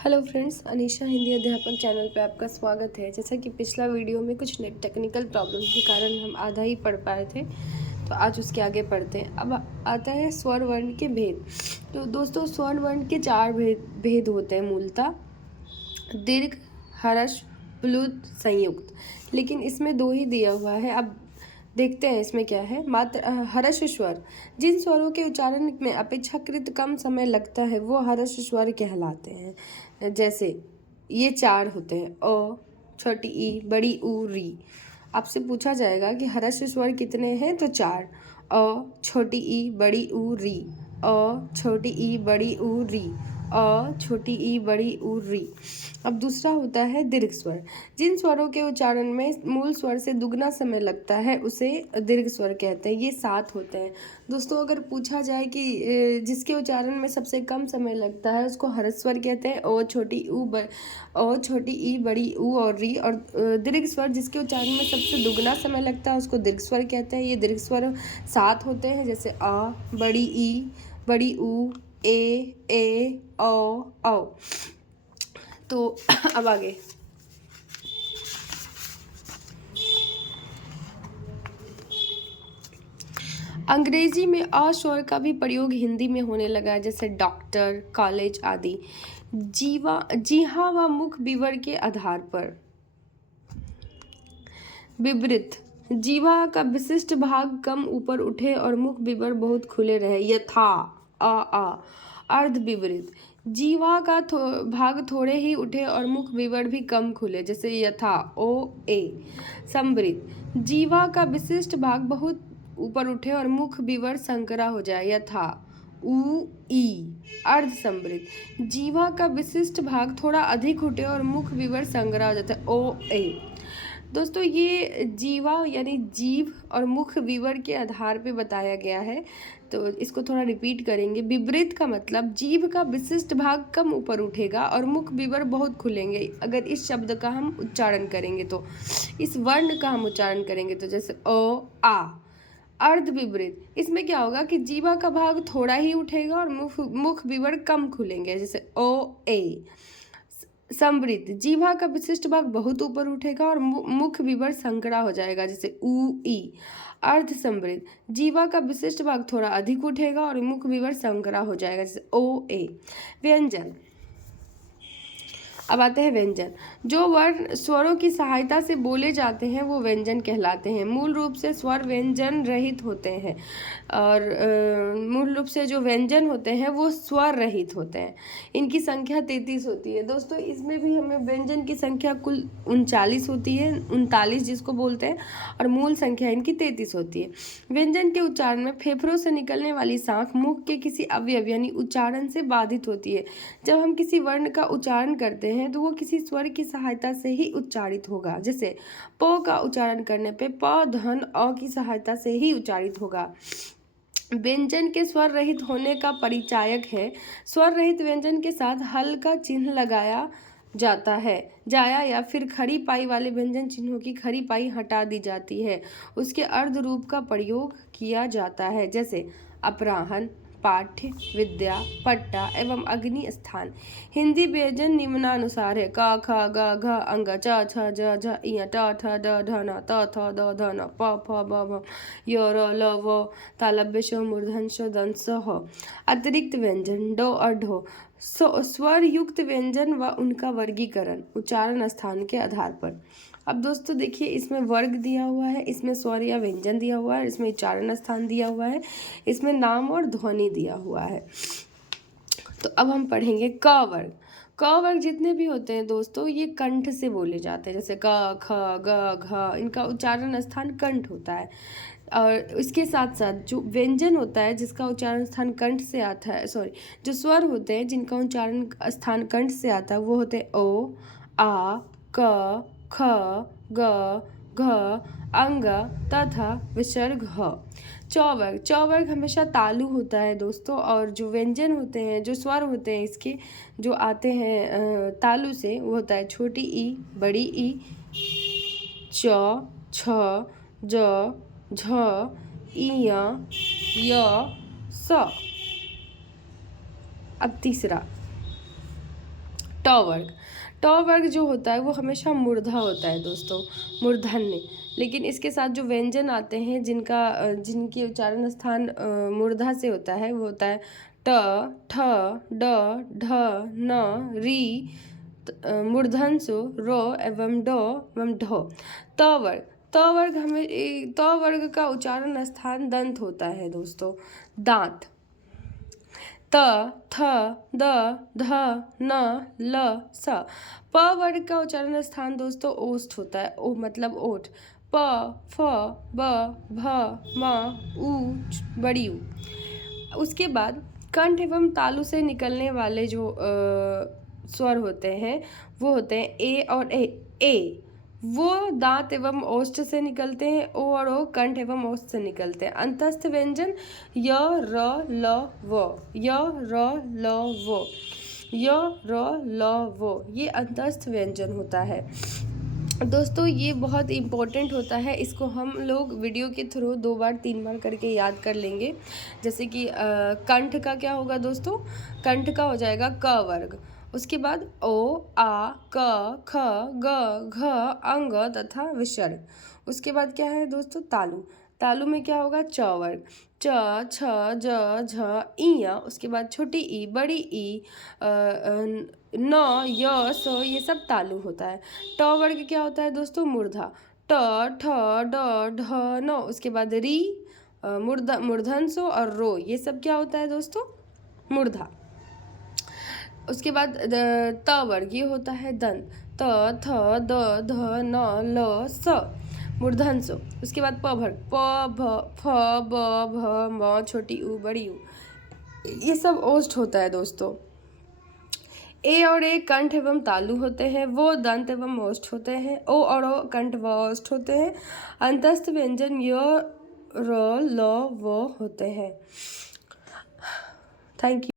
Hello friends, Anisha Hindi अध्यापक channel पे आपका स्वागत है। जैसा कि पिछला वीडियो में कुछ टेक्निकल प्रॉब्लम के कारण हम आधा ही पढ़ पाए थे, तो आज उसके आगे पढ़ते हैं। अब आता है स्वर वर्ण के भेद। तो दोस्तों, स्वर वर्ण के चार भेद होते हैं मूलतः: दीर्घ, हर्ष, प्लुत, संयुक्त। लेकिन इसमें दो ही दिया हुआ है। अब देखते हैं इसमें क्या है। मात्र हर्ष स्वर, जिन स्वरों के उच्चारण में अपेक्षाकृत कम समय लगता है वो हर्ष स्वर कहलाते हैं। जैसे ये चार होते हैं: अ, छोटी ई, बड़ी ऊ, री। आपसे पूछा जाएगा कि हर्ष स्वर कितने हैं, तो चार: अ, छोटी ई, बड़ी ऊ, री। अ, छोटी ई, बड़ी ऊ, री। अ, छोटी ई, बड़ी ऊ, री। अब दूसरा होता है दीर्घ स्वर, जिन स्वरों के उच्चारण में मूल स्वर से दुगना समय लगता है उसे दीर्घ स्वर कहते हैं। ये 7 होते हैं। दोस्तों, अगर पूछा जाए कि जिसके उच्चारण में सबसे कम समय लगता है उसको हर्ष स्वर कहते हैं। ओ छोटी ऊ, ओ छोटी ई, बड़ी ऊ और री। और दीर्घ स्वर जिसके उच्चारण में सबसे दुगना समय लगता है उसको दीर्घ स्वर कहते हैं। ये दीर्घ स्वर 7 होते हैं, जैसे आ, बड़ी ई, बड़ी ऊ, ए, औ। तो अब आगे अंग्रेजी में अ स्वर का भी प्रयोग हिंदी में होने लगा है, जैसे डॉक्टर, कॉलेज आदि। जीवा व मुख विवर के आधार पर। विवृत, जीवा का विशिष्ट भाग कम ऊपर उठे और मुख विवर बहुत खुले रहे, यथा आ। अर्ध विवृत, जीवा का भाग थोड़े ही उठे और मुख विवर भी कम खुले, जैसे यथा ओ ए। संवृत, जीवा का विशिष्ट भाग बहुत ऊपर उठे और मुख विवर संकरा हो जाए, यथा उ ई। अर्ध संवृत, जीवा का विशिष्ट भाग थोड़ा अधिक उठे और मुख विवर संकरा हो जाता है, ओ ए। दोस्तों, ये जीवा यानी जीव और मुख विवर के आधार पे बताया गया है, तो इसको थोड़ा रिपीट करेंगे। विवृत का मतलब जीव का विशिष्ट भाग कम ऊपर उठेगा और मुख विवर बहुत खुलेंगे। अगर इस शब्द का हम उच्चारण करेंगे तो, इस वर्ण का हम उच्चारण करेंगे तो, जैसे ओ आ। अर्ध विवृत, इसमें क्या होगा कि जीवा का भाग थोड़ा ही उठेगा और मुख विवर कम खुलेंगे, जैसे ओ ए। संवृत, जीवा का विशिष्ट भाग बहुत ऊपर उठेगा और मुख विवर संकरा हो जाएगा, जैसे उ ई। अर्ध संवृत, जीवा का विशिष्ट भाग थोड़ा अधिक उठेगा और मुख विवर संकरा हो जाएगा, जैसे ओ ए। व्यंजन। अब आते हैं व्यंजन। जो वर्ण स्वरों की सहायता से बोले जाते हैं वो व्यंजन कहलाते हैं। मूल रूप से स्वर व्यंजन रहित होते हैं और मूल रूप से जो व्यंजन होते हैं वो स्वर रहित होते हैं। इनकी संख्या 33 होती है। दोस्तों, इसमें भी हमें व्यंजन की संख्या कुल 39 होती है, 39 जिसको बोलते हैं, और मूल संख्या इनकी 33 होती है। व्यंजन के उच्चारण में फेफड़ों से निकलने वाली सांख मुख के किसी अवयव यानी उच्चारण से बाधित होती है। जब हम किसी वर्ण का उच्चारण करते हैं तो वो किसी स्वर की सहायता से ही उच्चारित होगा। जैसे प का उच्चारण करने पे प धन अ की सहायता से ही उच्चारित होगा। व्यंजन के स्वर रहित होने का परिचायक है। स्वर रहित व्यंजन के साथ हल का चिन्ह लगाया जाता है, जाया या फिर खड़ी पाई वाले व्यंजन चिन्हों की खड़ी पाई हटा दी जाती है। उसके अर्ध रूप का प्रयोग किया जाता है, जैसे अपराहन, पाठ्य, विद्या, पट्टा एवं अग्नि स्थान। हिंदी व्यंजन निम्नानुसार है: क ख ग घ अंग च छ ज झ इ ट ठ ड ढ न त थ द ध न प फ ब भ य र ल व तालव्य श मूर्धन श दंत स ह। अतिरिक्त व्यंजन ड और ढ। स्वर युक्त व्यंजन व उनका वर्गीकरण उच्चारण स्थान के आधार पर। अब दोस्तों देखिए, इसमें वर्ग दिया हुआ है, इसमें स्वर या व्यंजन दिया हुआ है, इसमें उच्चारण स्थान दिया हुआ है, इसमें नाम और ध्वनि दिया हुआ है। तो अब हम पढ़ेंगे क वर्ग। क वर्ग जितने भी होते हैं दोस्तों, ये कंठ से बोले जाते हैं, जैसे क ख ग घ, इनका उच्चारण स्थान कंठ होता है। और इसके साथ साथ जो व्यंजन होता है जिसका उच्चारण स्थान कंठ से आता है, जो स्वर होते हैं जिनका उच्चारण स्थान कंठ से आता है वो होते हैं ओ, आ, क, ख, ग, घ, अंग तथा विसर्ग ह। चौवर्ग। चौवर्ग हमेशा तालु होता है दोस्तों, और जो व्यंजन होते हैं, जो स्वर होते हैं इसके जो आते हैं तालु से, वो होता है छोटी ई, बड़ी ई, च, छ, ज, झ, इय, य, स। अब तीसरा ट ट वर्ग। ट वर्ग जो होता है वो हमेशा मूर्धा होता है दोस्तों, मूर्धन्य। लेकिन इसके साथ जो व्यंजन आते हैं जिनकी उच्चारण स्थान मूर्धा से होता है, वो होता है ट, ठ, ड, ढ, न, री, मूर्धन्य रो एवं डो एवं ढो। त वर्ग। त वर्ग का उच्चारण स्थान दंत होता है दोस्तों, दांत। त, थ, द, ध, न, ल, स। प वर्ग का उच्चारण स्थान दोस्तों ओष्ठ होता है, ओ मतलब ओठ। प, फ, ब, भ, म, उ, बड़ी ऊ। उसके बाद कंठ एवं तालु से निकलने वाले जो स्वर होते हैं वो होते हैं ए और ए। वो दांत एवं ओष्ठ से निकलते हैं, ओ और ओ कंठ एवं ओष्ठ से निकलते हैं। अंतस्थ व्यंजन य, र, ल, व, य, र, ल, व, य, र, ल, व, ये अंतस्थ व्यंजन होता है दोस्तों। ये बहुत इम्पोर्टेंट होता है, इसको हम लोग वीडियो के थ्रू 2 बार 3 बार करके याद कर लेंगे। जैसे कि कंठ का क्या होगा दोस्तों, कंठ का हो जाएगा क वर्ग। उसके बाद ओ, आ, क, ख, ग, घ, अंग तथा विसर्ग। उसके बाद क्या है दोस्तों, तालु। तालु में क्या होगा, च वर्ग। च, छ, ज, झ, इ, या। उसके बाद छोटी ई, बड़ी ई, न, य, स, ये सब तालु होता है। ट वर्ग क्या होता है दोस्तों, मूर्धा। ट, ठ, ड, ढ, न। उसके बाद री, मूर्धन्य और रो, ये सब क्या होता है दोस्तों, मूर्धा। उसके बाद त वर्ग, ये होता है दंत। त, थ, द, ध, न, ल, स, मूर्धन्य। उसके बाद प वर्ग, प, भ, फ, ब, भ, म, छोटी ऊ, बड़ी ऊ, ये सब ओष्ठ होता है दोस्तों। ए और ए कंठ एवं तालु होते हैं, वो दंत एवं ओष्ठ होते हैं। ओ और ओ कंठ व ओष्ठ होते हैं। अंतस्थ व्यंजन य, र, ल, व होते हैं। Thank you.